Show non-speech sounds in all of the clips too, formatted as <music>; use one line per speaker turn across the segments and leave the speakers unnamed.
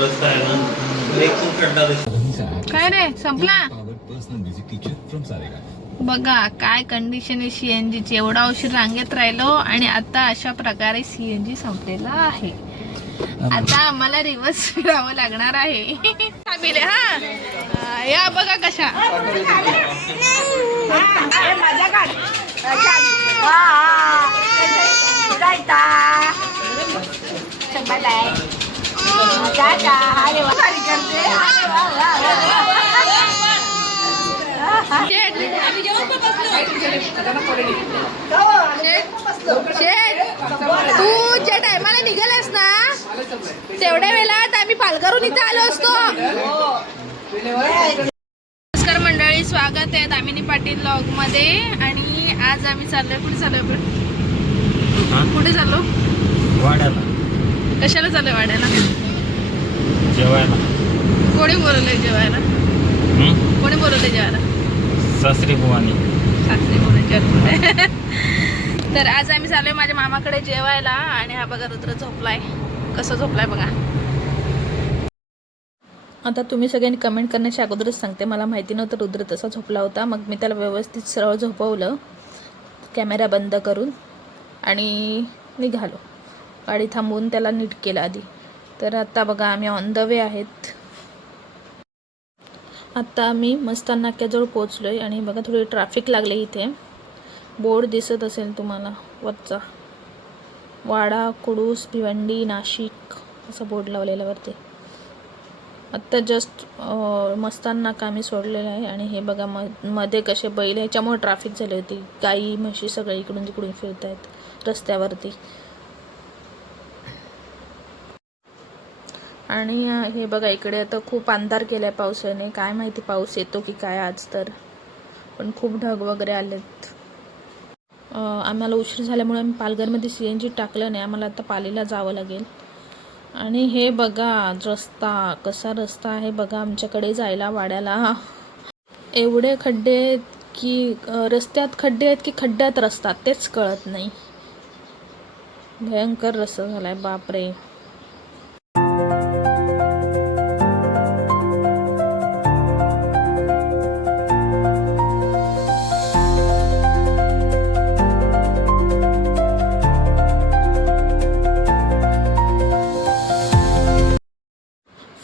रस्ता आहे ना एक पण खड्डा दिसतो
काय रे संपला. बघा काय कंडिशन आहे सीएनजीची एवढा उशीर रांगेत राहिलो आणि आता अशा प्रकारे सीएनजी संपलेला आहे आता आम्हाला रिवर्स फिरावं लागणार आहे हा या बघा कशा शेठ, तू ज्या टायमाला निघालास ना तेवढ्या वेळात आम्ही पालघरहून इथे आलो असतो नमस्कार मंडळी स्वागत आहे दामिनी पाटील ब्लॉगमध्ये. आणि आज आम्ही चाललोय कुठे आपण कुठे चाललो?
वाड्याला.
कशाला चाललोय वाड्याला?
जेवायला.
कोणी बोलवलंय जेवायला? कोणी बोलवलंय जेवायला?
सासरी बुवानी.
सासरी बोलायचे तर आज आम्ही चाललोय माझ्या मामाकडे जेवायला आणि हा बघा रुद्र झोपलाय. कसं झोपलाय बघा. आता तुम्ही सगळ्यांनी कमेंट करण्याच्या अगोदरच सांगते. मला माहिती नव्हतं रुद्र तसा झोपला होता. मग मी त्याला व्यवस्थित सरळ झोपवलं. कॅमेरा बंद करून. आणि निघालो. गाडी थांबवून त्याला नीट केलं आधी. तर आता बघा आम्ही ऑन द वे आहेत. आत्ता आम्ही मस्तान नाक्याजवळ पोचलो आहे आणि बघा थोडी ट्रॅफिक लागले इथे. बोर्ड दिसत असेल तुम्हाला वरचा. वाडा कुडूस भिवंडी नाशिक असा बोर्ड लावलेला वरती. आत्ता जस्ट मस्तान नाका आम्ही सोडलेला आहे आणि हे बघा म मध्ये कसे बैल ह्याच्यामुळे ट्रॅफिक झाली होती. गाई म्हशी सगळे इकडून तिकडून फिरत आहेत रस्त्यावरती. आणि हे बघा इकडे आता खूप अंधार केलाय पावसाने. काय माहिती पाऊस येतो की काय आज तर. पण खूप ढग वगैरे आलेत. आम्हाला उशीर झाल्यामुळे आम्ही पालघरमध्ये सी एन जी टाकलं नाही. आम्हाला आता पालीला जावं लागेल. आणि हे बघा रस्ता कसा रस्ता आहे बघा आमच्याकडे जायला वाड्याला. एवढे खड्डे आहेत की रस्त्यात खड्डे आहेत की खड्ड्यात रस्ता तेच कळत नाही. भयंकर रस्ता झाला आहे बापरे.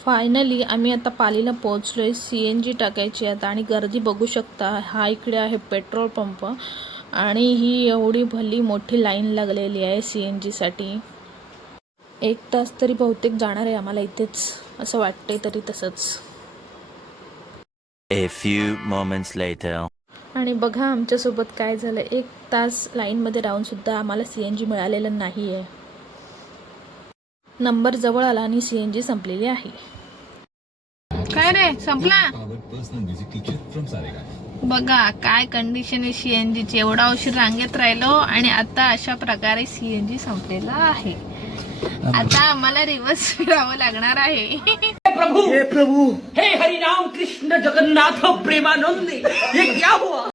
फायनली आम्ही आता पालीला पोहोचलो आहे सी एन जी टाकायची आता आणि गर्दी बघू शकता. हा इकडे आहे पेट्रोल पंप आणि ही एवढी भली मोठी लाईन लागलेली आहे सी एन जीसाठी एक तास तरी बहुतेक जाणार आहे आम्हाला इथेच. असं वाटतंय तरी तसंच.
A few moments later.
आणि बघा आमच्यासोबत काय झालं. एक तास लाईनमध्ये राहून सुद्धा आम्हाला सी एन जी मिळालेलं नाही आहे नंबर जवळ आला आणि सी एन जी संपलेली आहे. काय रे? संपला. बघा काय कंडिशन आहे सीएनजीची एवढा उशीर रांगेत राहिलो आणि आता अशा प्रकारे सीएनजी संपलेला आहे. आता आम्हाला रिवर्स फिरावं लागणार आहे.
हे प्रभु! हे हरिनाम कृष्ण जगन्नाथ प्रेमानंद! ये क्या हुआ?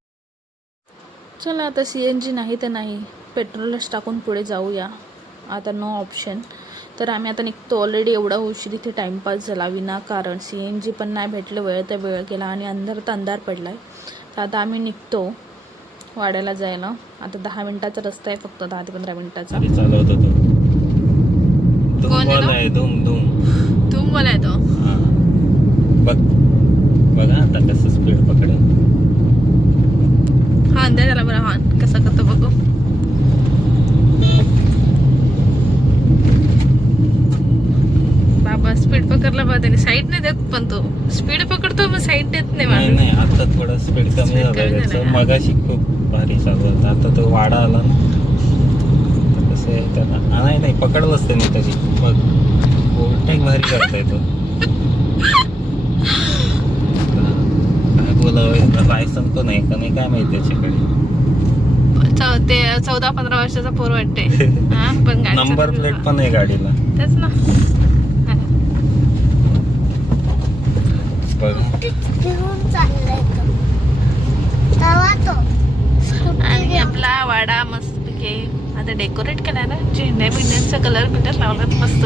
चला आता सीएनजी नाही तर नाही. पेट्रोलच टाकून पुढे जाऊया. आता नो ऑप्शन तर आम्ही आता निघतो ऑलरेडी एवढा उशीर इथे टाईमपास झाला. विनाकारण सी एन जी पण नाही भेटलं वेळ तर वेळ गेला आणि अंधार तर अंधार पडला आहे तर आता आम्ही निघतो वाड्याला जायला. आता दहा मिनिटाचा रस्ता आहे फक्त दहा ते पंधरा मिनिटाचा.
गाडी चालवत होतो.
कोण आहे
धूमवाला
तो?
आहे धूम धूम.
तू बोलाय तो.
हा. बघ बघा आता कसं स्पीड पकडेल
हा अंदाज झाला बरं. हा कसं करतो बघू बाबा बा त्याने साईड नाही देत पण तो स्पीड पकडतो मग साईड देत नाही
नाही नाही आता थोडं स्पीड कमी झालं त्याचं? मगाशी खूप भारी चालू होतं. आता तो वाडा आला ना. कसं आहे त्याला. नाही नाही पकडलंच त्याने तरी मग ओव्हरटेक भारी करता येतो काय बोलावं लायसन पण आहे का नाही काय माहिती त्याच्याकडे.
ते चौदा पंधरा वर्षाचा पोर वाटते हा, पण
नंबर. प्लेट <laughs> पण आहे गाडीला.
तेच ना. आणि आपला वाडा मस्त आता डेकोरेट केलाय ना? झेंड्या बिंड्यांचा कलर बिंडर लावलात मस्त.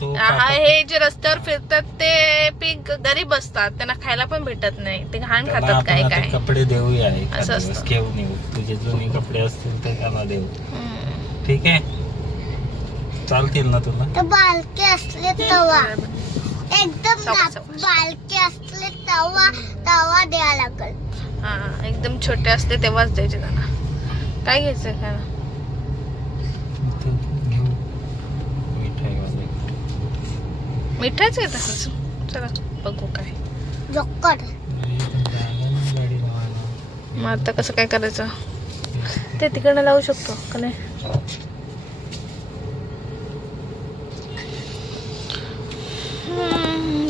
तो
हा हे जे रस्त्यावर फिरतात ते पीक गरीब असतात. त्यांना खायला पण भेटत नाही. ते घाण खातात काय काय?
कपडे देऊया.
असं.
घेऊन येऊ. तुझे जुने कपडे असतील तर त्याला देऊ. ठीक आहे? चालतील ना तुला?
बालके असले तवा. एकदम. बालके असले तवा तवा द्यावा लागल.
हा एकदम छोटे असते तेव्हाच द्यायचे त्यांना. काय घ्यायचं खायला
इथं घेऊ मिठाई वगैरे
मिठाच घेतात चला बघू काय. मग आता कसं काय करायचं? ते तिकडनं लावू शकतो का नाही?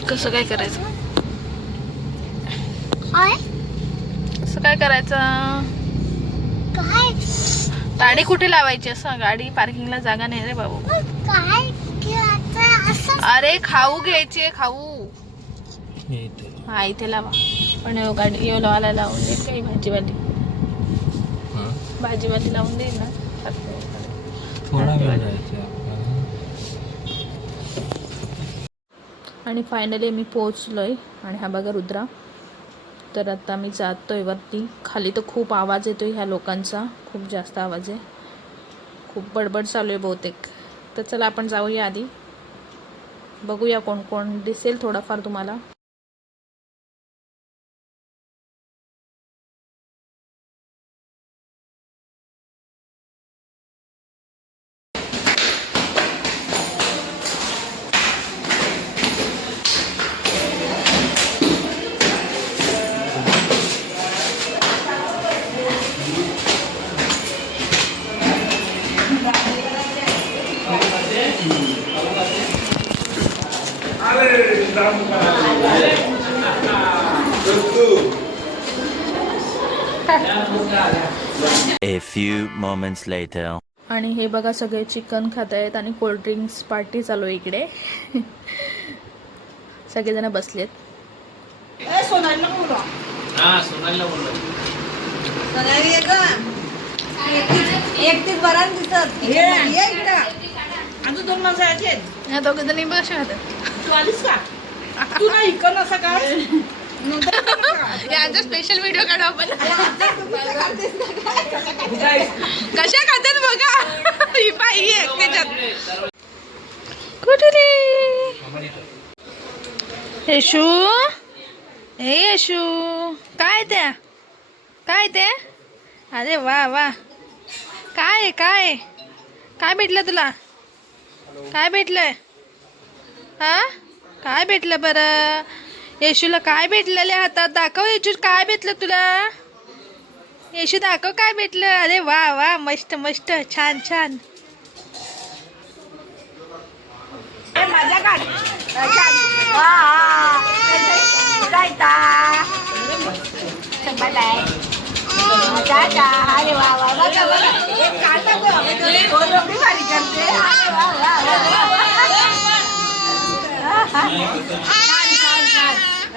कसं काय करायचं?
काय?
कसं काय करायचं?
काय?
गाडी कुठे लावायची? असं गाडी पार्किंगला जागा नाही रे बाबू.
काय?
अरे खाऊ घ्यायचे खाऊ.
हे इथे.
लावा. पण गाडी यो लावायला लावून देईल काही भाजीवाली?
हं?
भाजीवाली लावून देईल ना. आणि फायनली मी पोहोचलोय. आणि हा बघा रुद्रा. तर आता मी जातोय वरती. खाली तर खूप आवाज येतोय ह्या लोकांचा. खूप जास्त आवाज आहे. खूप बडबड चालू आहे बहुतेक. तर चला आपण जाऊया आधी. बघूया कोण कोण दिसेल थोडाफार तुम्हाला.
A few moments later.
आणि हे बघा सगळे चिकन खात आहेत आणि कोल्ड्रिंक्स पार्टी चालू आहे इकडे. सगळेजण बसलेत
एकटीच बरा दिसत. ये. इकडं. अजून दोन माणसं आहेत
ह्या दोघे जणी खातात
तू आलीस का? तू नाही इकडं असं काय <laughs>
यांचा स्पेशल व्हिडिओ काढू आपण. कशा खातात बघा? ही बाई त्याच्यात. कुठे येशू? हे येशू. काय त्या? काय ते अरे वा वा. काय काय काय भेटलं तुला? काय भेटलंय? हा? काय भेटलं बरं? येशूला काय भेटलेले हातात? दाखव येशू काय भेटलं तुला? येशू दाखव काय भेटलं? अरे वा वा मस्त मस्त छान छान.
माझ्या करते.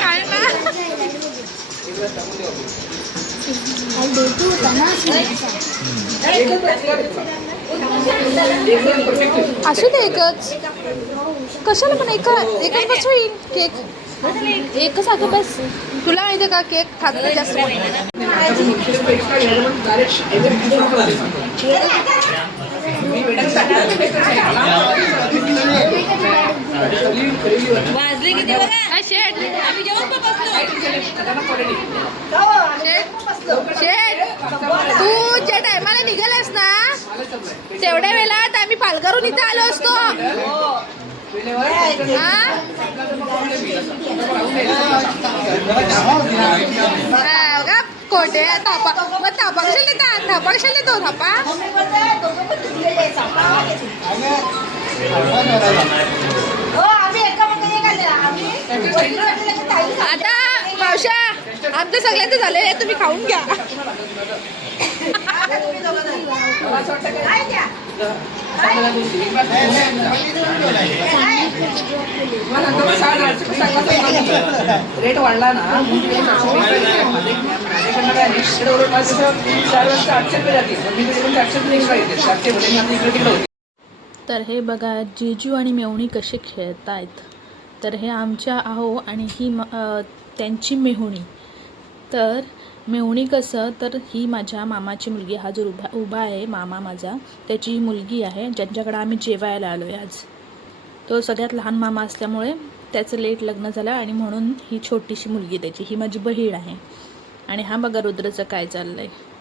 काढला. असू दे एकच कशाला पण एका एकच बस होईल केक एकच अगं बस तुला माहिती का केक खात नाही जास्त कोणी. हा, शेट शेट शेट तू ज्या टायमाला निघालास ना? तेवढ्या वेळात आम्ही पालघरहून इथे आलो असतो. हा? कोठे? थापा. मग थापा कशाला येतात थापा कशाला येतो थापा.
आता मावशा आमचं सगळ्यांचं झालेलं आहे तुम्ही खाऊन घ्या?
रेट वाढला ना आठशे रुपये जातील. रुपये सातशे इकडे होते.
तर हे बघा जेजू आणि मेवणी कसे खेळत आहेत तर हे आमच्या आहो आणि ही म- त्यांची मेहुणी. तर मेहुणी कसं तर ही माझ्या मामाची मुलगी हा जो उभा उभा आहे मामा माझा त्याची ही मुलगी आहे ज्यांच्याकडे आम्ही जेवायला आलो आहे आज. तो सगळ्यात लहान मामा असल्यामुळे त्याचं लेट लग्न झालं आणि म्हणून ही छोटीशी मुलगी त्याची. ही माझी बहीण आहे. आणि हा बघा रुद्रचं काय चाललं आहे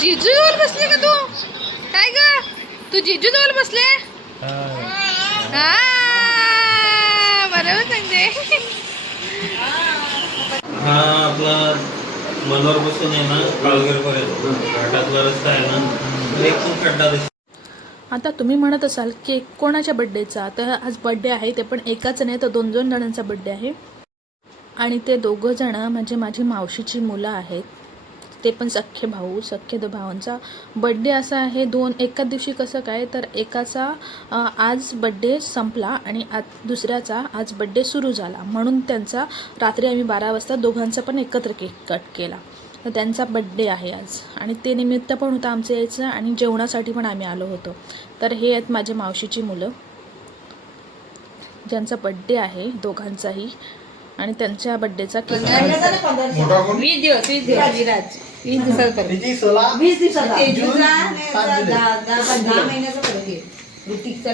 जिजू जवळ बसले का तू? काय ग? तू जिजू जवळ बसले? हा. बरोबर सांगते.
हा आपला मनोहर बसून आहे ना पालघर पर्यंत घाटातला रस्ता आहे ना एक पण खड्डा दिसतो.
आता तुम्ही म्हणत असाल की कोणाच्या बड्डेचा तर आज बड्डे आहे ते पण एकाच नाही तर दोन दोन जणांचा बड्डे आहे. आणि ते दोघं जण म्हणजे माझी मावशीची मुलं आहेत. ते पण सख्खे भाऊ सख्खे द भावांचा. बड्डे असा आहे दोन एका दिवशी कसं काय तर एकाचा आज बड्डे संपला आणि आज दुसऱ्याचा आज बड्डे सुरू झाला. म्हणून त्यांचा रात्री आम्ही बारा वाजता दोघांचा पण एकत्र केक कट केला. तर त्यांचा बड्डे आहे आज. आणि ते निमित्त पण होतं आमचं यायचं आणि जेवणासाठी पण आम्ही आलो होतो. तर हे आहेत माझ्या मावशीची मुलं. ज्यांचा बड्डे आहे दोघांचाही. आणि त्यांच्या बड्डेचा केक
वीस दिवस वीस दिवस. विराज वीस दिवसाचा वीस याचा दहा महिन्याचा फरक आहे. ऋतिकचा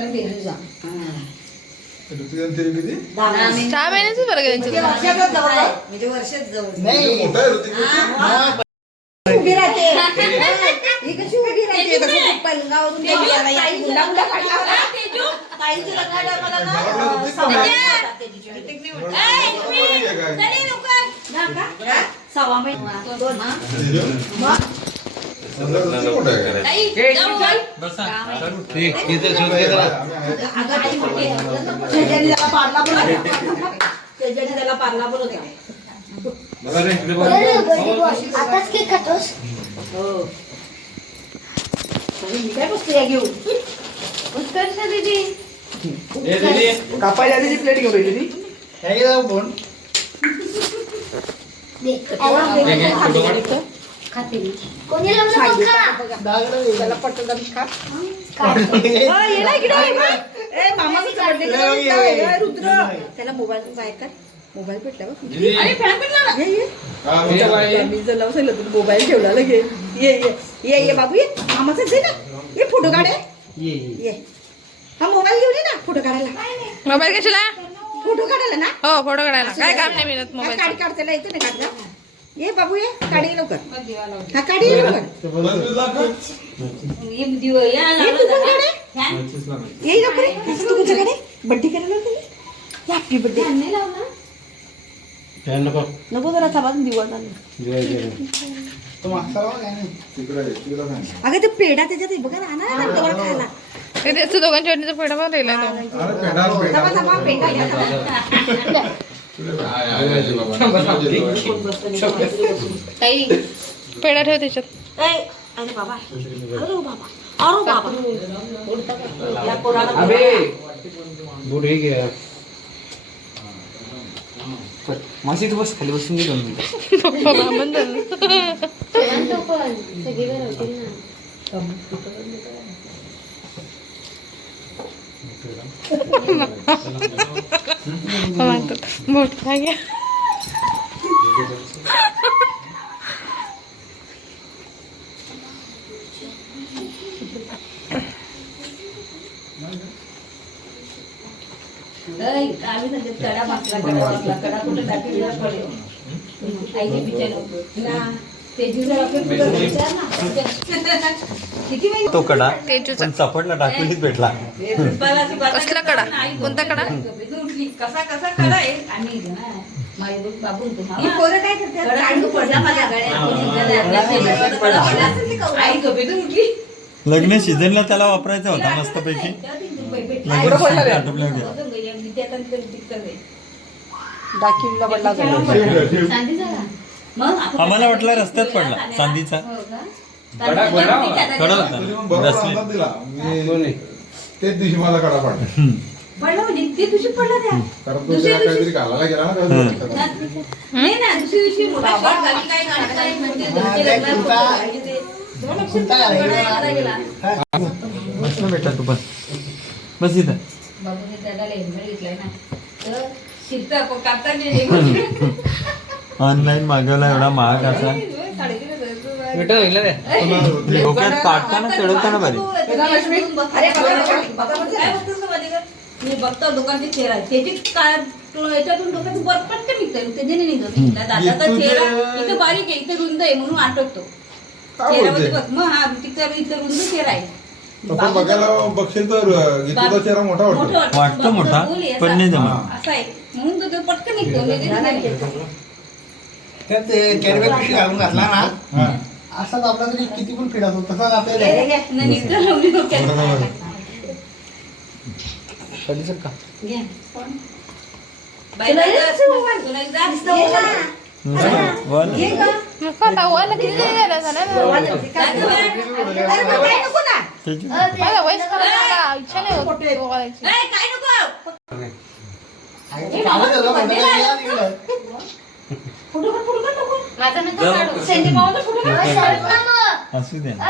आणि दहा
महिन्याचं फरक आहे
म्हणजे जवळ. आहे. म्हणजे वर्षात जवळ. उभी राहते. ही. कशी उभी राहते? कसं पलंगावरून यायला या गुंडा गुंडा काढला. होता. ताईची लग्नाला मला सव्वा महिने त्याला पारला पारला
आताच केक खातोस
हो काय बसते या घेऊन दीदी
कापायच्या आधी प्लेट घेऊन येते ती
कोणी लावलं पंखा
त्याला पटकन खा
अ, ये ना इकडे, ये ना. ए, मामाचा birthday ला जाऊन जा. ए, रुद्र त्याला मोबाईल बाय कर मोबाईल भेटला बघ अरे फॅन पेटला ना ये ये मी जर लावून सांगितलं तुला मोबाईल ठेवला लगे ये ये ये ये बाबू ये मामाचा दे ना ये फोटो काढे ये हा मोबाईल घेऊन ये ना फोटो काढायला
मोबाईल कशाला
फोटो काढायला ना?
हो फोटो काढायला. काय काम नाही मिळत मोबाईल
काढ काढताना येतो ना काढला. ये बाबू ये. काढी लवकर. हा काढी ये लवकर. ये तू पण काढे. ये. लवकर तू काढे बड्डे करायला हॅपी बड्डे. नको जरा थांबा दिवा झाला अगं ते पेढा त्याच्यात आहे बघा ना तेवढा खायला
ते त्याचं दोघांच्या वाटणीचा पेढा पण राहिला तो
पेढा
ठेव त्याच्यात.
अरे बाबा अरे बाबा अरे बाबा. या पोराला
अबे.
माशी तू बस खाली बसून गेलो मी <laughs>
पप्पा बाबन झालं म्हणतात मोठ घ्या
ए, आम्ही सांगते कडा भासला कडा भासला कडा कुठे टाकलेला पडेल आईने विचारलं ना
तो कडा. पण चपटला टाकलीच भेटला.
कसला कडा? कोणता कडा?
कसा कसा कडा आहे?
ही
लग्न सीझनला त्याला वापरायचा होता लग्न गेलं.
डाकीला पडला
मग
आम्हाला वाटलं रस्त्यात पडला चांदीचा. कडा होता
दिला. मी तेच दिवशी मला कडा पाडला.
पडलं म्हणजे ते दिवशी पडलं त्या.
कारण तो त्या काहीतरी घालायला गेला ना त्याला
नाही ना दुसऱ्या दिवशी मोठा शॉक झाली काय गाडी काय म्हणते घरचे लग्नात फोटो काढले ते. दोन लक्षात पडायला गेला.
बस ना बेटा तू पण बस इथं.
बाबूने त्याला घेतलाय ना. तर शिरता कापताना हे गोष्टी.
ऑनलाईन मागवला एवढा महाग असा. डोक्यात काढताना चढवताना भारी?
मी बघतो चेहरा. त्याची काय याच्यातून पटकन निघतं निघत दादाचा चेहरा इथं बारीक आहे इथं रुंद आहे म्हणून आटकतो चेहऱ्यामध्ये बघ मग हा तिथं इथं रुंद चेहरा आहे.
आपण बघायला बघशील तर गीतूचा चेहरा मोठा वाटतो.
मोठा, पण
असा.
नाही
असं आहे. म्हणून तो पटकन निघतो नाही तर नाही निघत.
त्यात कॅरबॅग पिशवी घालून घातला ना. असाच आपला तरी किती पण फिट असतो तसाच आपल्याला.
कधीच का?
किती झालं झालं इच्छा नाही होत
माझा नको. काढू.
असू दे
ना.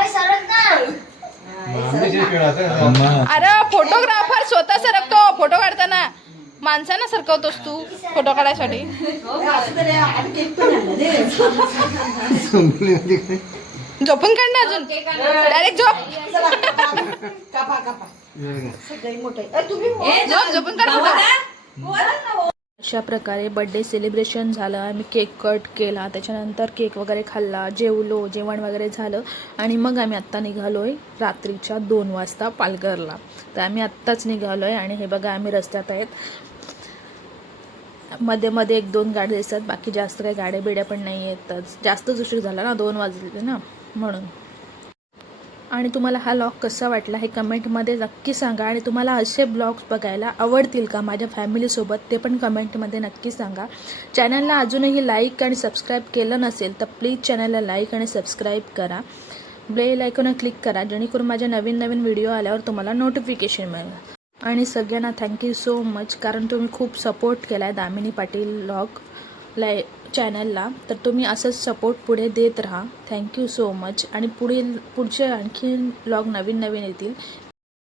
अम्मा,
अरे फोटोग्राफर स्वतः सरकतो. फोटो काढताना. माणसांना सरकवतोस तू फोटो काढायसाठी.
दे.
झोपून काढ ना अजून. डायरेक्ट झोप.
कापा, कापा. सगळी मोठं. आहे. ए, तुम्ही ए,
झोप, झोपून काढ फोटो. अशा प्रकारे बड्डे सेलिब्रेशन झालं आम्ही केक कट केला त्याच्यानंतर केक वगैरे खाल्ला जेवलो जेवण वगैरे झालं आणि मग आम्ही आत्ता निघालो आहे रात्रीच्या दोन वाजता पालघरला. तर आम्ही आत्ताच निघालो आहे आणि हे बघा आम्ही रस्त्यात आहेत. मध्ये मध्ये एक दोन गाड्या दिसतात बाकी जास्त काही गाड्या बिड्या पण नाही आहेत. तर जास्तच उशीर झाला ना दोन वाजले ना म्हणून. आणि तुम्हाला हा ब्लॉग कसा वाटला हे कमेंटमध्ये नक्की सांगा आणि तुम्हाला असे ब्लॉग्स बघायला आवडतील का माझ्या फॅमिलीसोबत ते पण कमेंटमध्ये नक्की सांगा. चॅनलला अजूनही लाईक आणि सबस्क्राईब केलं नसेल तर प्लीज चॅनलला लाईक आणि सबस्क्राईब करा. बेल आयकॉनवर क्लिक करा जेणेकरून माझ्या नवीन नवीन व्हिडिओ आल्यावर तुम्हाला नोटिफिकेशन मिळेल. आणि सगळ्यांना थँक्यू सो मच कारण तुम्ही खूप सपोर्ट केला आहे दामिनी पाटील ब्लॉग लाय चॅनलला तर तुम्ही असंच सपोर्ट पुढे देत राहा. थँक्यू सो मच आणि पुढील पुढचे आणखीन ब्लॉग नवीन नवीन येतील.